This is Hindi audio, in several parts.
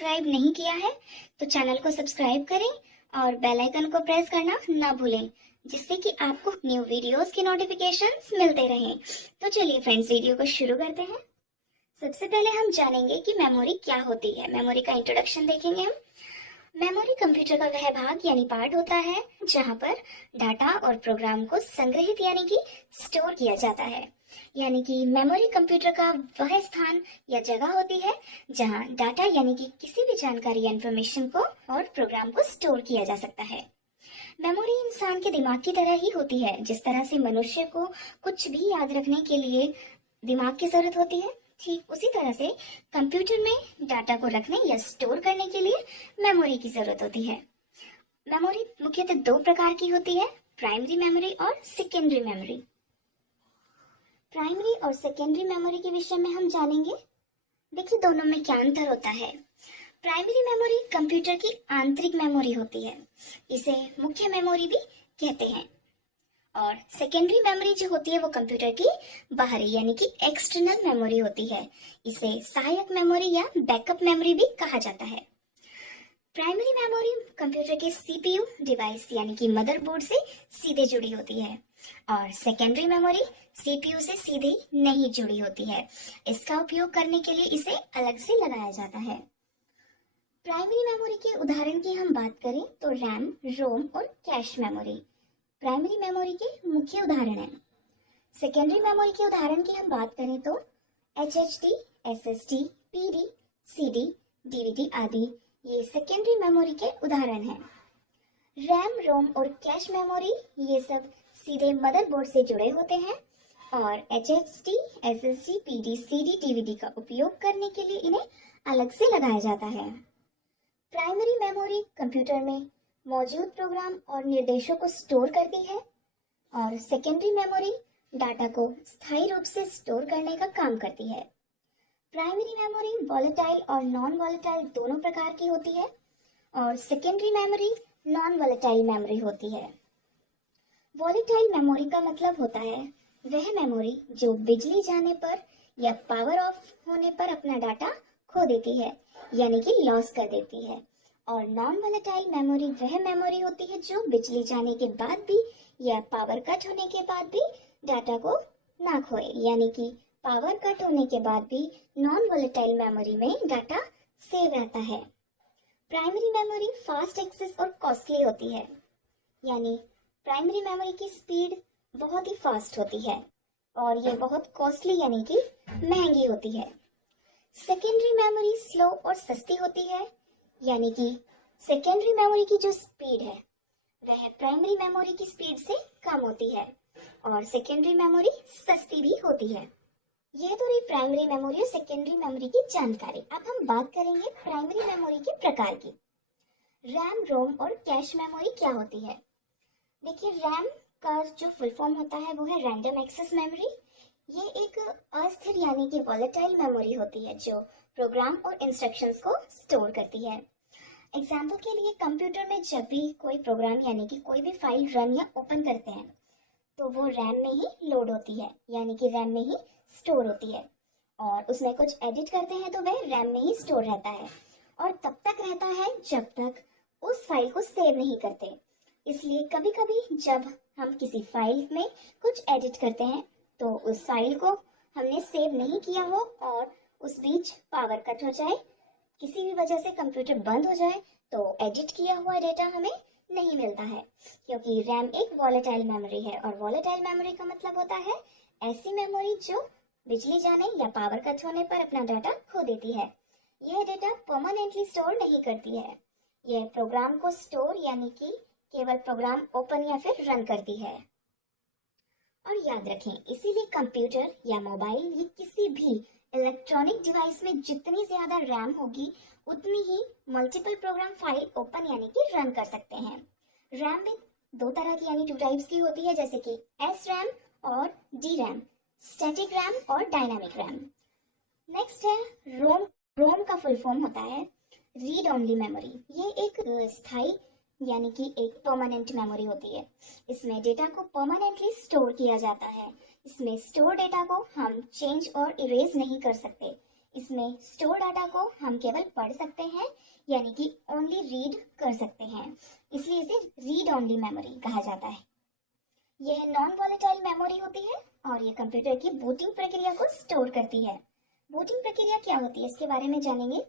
सब्सक्राइब नहीं किया है तो चैनल को सब्सक्राइब करें और बेल आइकन को प्रेस करना ना भूलें, जिससे कि आपको न्यू वीडियोस की नोटिफिकेशंस मिलते रहें। तो चलिए फ्रेंड्स, वीडियो को शुरू करते हैं। सबसे पहले हम जानेंगे कि मेमोरी क्या होती है। मेमोरी का इंट्रोडक्शन देखेंगे हम। मेमोरी कंप्यूटर का वह भाग यानी पार्ट होता है जहां पर डाटा और प्रोग्राम को संग्रहित यानी कि स्टोर किया जाता है। यानी कि मेमोरी कंप्यूटर का वह स्थान या जगह होती है जहां डाटा यानी कि किसी भी जानकारी या इंफॉर्मेशन को और प्रोग्राम को स्टोर किया जा सकता है। मेमोरी इंसान के दिमाग की तरह ही होती है। जिस तरह से मनुष्य को कुछ भी याद रखने के लिए दिमाग की जरूरत होती है, ठीक उसी तरह से कंप्यूटर में डाटा को रखने या स्टोर करने के लिए मेमोरी की जरूरत होती है। मेमोरी मुख्यतः दो प्रकार की होती है, प्राइमरी मेमोरी और सेकेंडरी मेमोरी। प्राइमरी और सेकेंडरी मेमोरी के विषय में हम जानेंगे। देखिए दोनों में क्या अंतर होता है। प्राइमरी मेमोरी कंप्यूटर की आंतरिक मेमोरी होती है, इसे मुख्य मेमोरी भी कहते हैं। और सेकेंडरी मेमोरी जो होती है वो कंप्यूटर की बाहरी यानी कि एक्सटर्नल मेमोरी होती है, इसे सहायक मेमोरी या बैकअप मेमोरी भी कहा जाता है। प्राइमरी मेमोरी कंप्यूटर के सीपीयू डिवाइस यानी कि मदरबोर्ड से सीधे जुड़ी होती है और सेकेंडरी मेमोरी सीपीयू से सीधे नहीं जुड़ी होती है। इसका उपयोग करने के लिए इसे अलग से लगाया जाता है। प्राइमरी मेमोरी के उदाहरण की हम बात करें तो रैम, रोम और कैश मेमोरी प्राइमरी मेमोरी के मुख्य उदाहरण हैं। सेकेंडरी मेमोरी के उदाहरण की हम बात करें तो HHD, SSD, PD, CD, DVD आदि ये सेकेंडरी मेमोरी के उदाहरण हैं। रैम, रोम और कैश मेमोरी ये सब सीधे मदरबोर्ड से जुड़े होते हैं और HHD, SSD, PD, CD, DVD का उपयोग करने के लिए इन्हें अलग से लगाया जाता है। प्राइमरी मेमोरी कंप्यूटर में मौजूद प्रोग्राम और निर्देशों को स्टोर करती है और सेकेंडरी मेमोरी डाटा को स्थायी रूप से स्टोर करने का काम करती है। प्राइमरी मेमोरी वॉलेटाइल और नॉन वॉलेटाइल दोनों प्रकार की होती है और secondary memory non volatile memory होती है। वॉलेटाइल मेमोरी का मतलब होता है वह मेमोरी जो बिजली जाने पर या पावर ऑफ होने पर अपना डाटा खो देती है यानी कि लॉस कर देती है। और नॉन वॉलेटाइल मेमोरी वह मेमोरी होती है जो बिजली जाने के बाद भी या पावर कट होने के बाद भी डाटा को ना खोए, यानी कि पावर कट होने के बाद भी नॉन वॉलेटाइल मेमोरी में डाटा सेव रहता है। प्राइमरी मेमोरी फास्ट एक्सेस और कॉस्टली होती है, यानी प्राइमरी मेमोरी की स्पीड बहुत ही फास्ट होती है और ये बहुत कॉस्टली यानी कि महंगी होती है। सेकेंडरी मेमोरी स्लो और सस्ती होती है, यानी कि सेकेंडरी मेमोरी की जो स्पीड है वह प्राइमरी मेमोरी की स्पीड से कम होती है और सेकेंडरी मेमोरी सस्ती भी होती है। यह तो रही प्राइमरी मेमोरी और सेकेंडरी मेमोरी की जानकारी। अब हम बात करेंगे प्राइमरी मेमोरी के प्रकार की। रैम, रोम और कैश मेमोरी क्या होती है। देखिए रैम का जो फुल फॉर्म होता है वो है रैंडम एक्सेस मेमोरी। ये एक अस्थिर यानी कि वॉलेटाइल मेमोरी होती है जो प्रोग्राम और इंस्ट्रक्शंस को स्टोर करती है। एग्जाम्पल के लिए कंप्यूटर में जब भी कोई प्रोग्राम यानी कि कोई भी फाइल रन या ओपन करते हैं तो वो रैम में ही लोड होती है, यानी कि रैम में ही स्टोर होती है और उसमें कुछ एडिट करते हैं तो वह रैम में ही स्टोर रहता है और तब तक रहता है जब तक उस फाइल को सेव नहीं करते। इसलिए कभी कभी जब हम किसी फाइल में कुछ एडिट करते हैं तो उस फाइल को हमने सेव नहीं किया हो और उस बीच पावर कट हो जाए, किसी भी वजह से कंप्यूटर बंद हो जाए तो एडिट किया हुआ डेटा हमें नहीं मिलता है, क्योंकि रैम एक वॉलेटाइल मेमोरी है और वॉलेटाइल मेमोरी का मतलब होता है ऐसी मेमोरी जो बिजली जाने या पावर कट होने पर अपना डाटा खो देती है। यह डेटा परमानेंटली स्टोर नहीं करती है, यह प्रोग्राम को स्टोर यानी कि केवल प्रोग्राम ओपन या फिर रन करती है। और याद रखें, इसीलिए कंप्यूटर या मोबाइल या किसी भी इलेक्ट्रॉनिक डिवाइस में जितनी ज्यादा रैम होगी उतनी ही मल्टीपल प्रोग्राम फाइल ओपन यानी कि रन कर सकते हैं। रैम में दो तरह की यानी टू टाइप्स की होती है, जैसे कि एस रैम और डी रैम, स्टैटिक रैम और डायनामिक रैम। नेक्स्ट है रोम। रोम का फुल फॉर्म होता है रीड ओनली मेमोरी। ये एक स्थायी यानी कि एक परमानेंट मेमोरी होती है। इसमें डेटा को परमानेंटली स्टोर किया जाता है। इसमें स्टोर डेटा को हम चेंज और इरेज नहीं कर सकते, इसमें स्टोर डाटा को हम केवल पढ़ सकते हैं, यानी कि ओनली रीड कर सकते हैं, इसलिए इसे रीड ओनली मेमोरी कहा जाता है। यह नॉन वॉलेटाइल मेमोरी होती है और ये कंप्यूटर की बूटिंग प्रक्रिया को स्टोर करती है। बूटिंग प्रक्रिया क्या होती है इसके बारे में जानेंगे।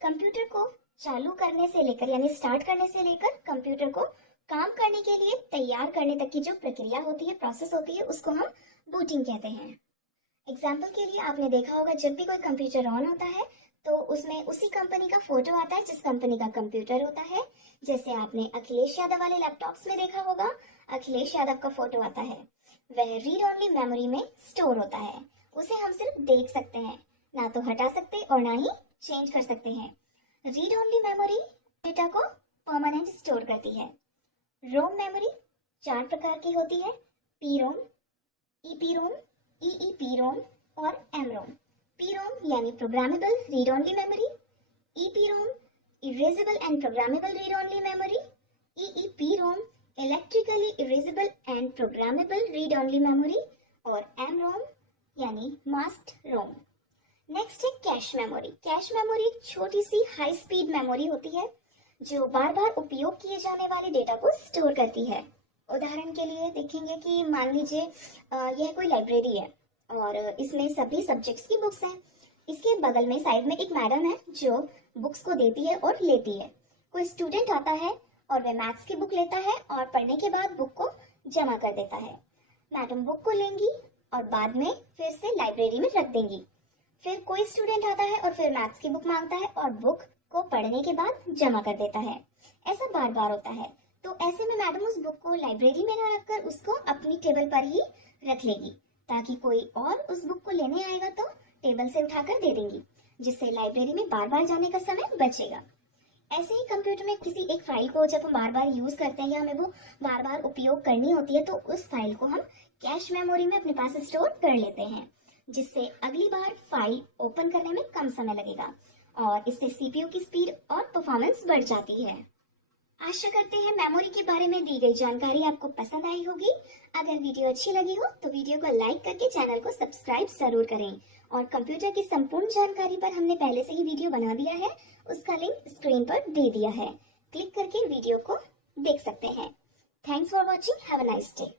कंप्यूटर को चालू करने से लेकर यानी स्टार्ट करने से लेकर कंप्यूटर को काम करने के लिए तैयार करने तक की जो प्रक्रिया होती है, प्रोसेस होती है, उसको हम बूटिंग कहते हैं। एग्जाम्पल के लिए आपने देखा होगा जब भी कोई कंप्यूटर ऑन होता है तो उसमें उसी कंपनी का फोटो आता है जिस कंपनी का कंप्यूटर होता है। जैसे आपने अखिलेश यादव वाले लैपटॉप्स में देखा होगा, अखिलेश यादव का फोटो आता है, वह रीड ओनली मेमोरी में स्टोर होता है। उसे हम सिर्फ देख सकते हैं, ना तो हटा सकते और ना ही चेंज कर सकते हैं। रीड ओनली मेमोरी डेटा को परमानेंट स्टोर करती है। रोम मेमोरी 4 प्रकार की होती है, P ROM, E P ROM, E E P ROM और एम रोम। पी रोम यानी programmable read only memory, E P ROM erasable and programmable read only memory, E E P ROM electrically erasable and programmable read only memory और एम रोम यानी मास्क्ड रोम। नेक्स्ट है कैश मेमोरी। कैश मेमोरी एक छोटी सी हाई स्पीड मेमोरी होती है जो बार बार उपयोग किए जाने वाले डेटा को स्टोर करती है। उदाहरण के लिए देखेंगे कि मान लीजिए यह कोई लाइब्रेरी है और इसमें सभी सब्जेक्ट्स की बुक्स हैं। इसके बगल में साइड में एक मैडम है जो बुक्स को देती है और लेती है। कोई स्टूडेंट आता है और वह मैथ्स की बुक लेता है और पढ़ने के बाद बुक को जमा कर देता है। मैडम बुक को लेंगी और बाद में फिर से लाइब्रेरी में रख देंगी। फिर कोई स्टूडेंट आता है और फिर मैथ्स की बुक मांगता है और बुक को पढ़ने के बाद जमा कर देता है। ऐसा बार बार होता है, तो ऐसे में मैडम उस बुक को लाइब्रेरी में न रखकर उसको अपनी टेबल पर ही रख लेगी, ताकि कोई और उस बुक को लेने आएगा तो टेबल से उठाकर दे देंगी, जिससे लाइब्रेरी में बार बार जाने का समय बचेगा। ऐसे ही कंप्यूटर में किसी एक फाइल को जब हम बार बार यूज करते हैं या हमें वो बार बार उपयोग करनी होती है तो उस फाइल को हम कैश मेमोरी में अपने पास स्टोर कर लेते हैं, जिससे अगली बार फाइल ओपन करने में कम समय लगेगा और इससे सीपीयू की स्पीड और परफॉर्मेंस बढ़ जाती है। आशा करते हैं मेमोरी के बारे में दी गई जानकारी आपको पसंद आई होगी। अगर वीडियो अच्छी लगी हो तो वीडियो को लाइक करके चैनल को सब्सक्राइब जरूर करें और कंप्यूटर की संपूर्ण जानकारी पर हमने पहले से ही वीडियो बना दिया है, उसका लिंक स्क्रीन पर दे दिया है, क्लिक करके वीडियो को देख सकते हैं। Thanks for watching, have a nice day.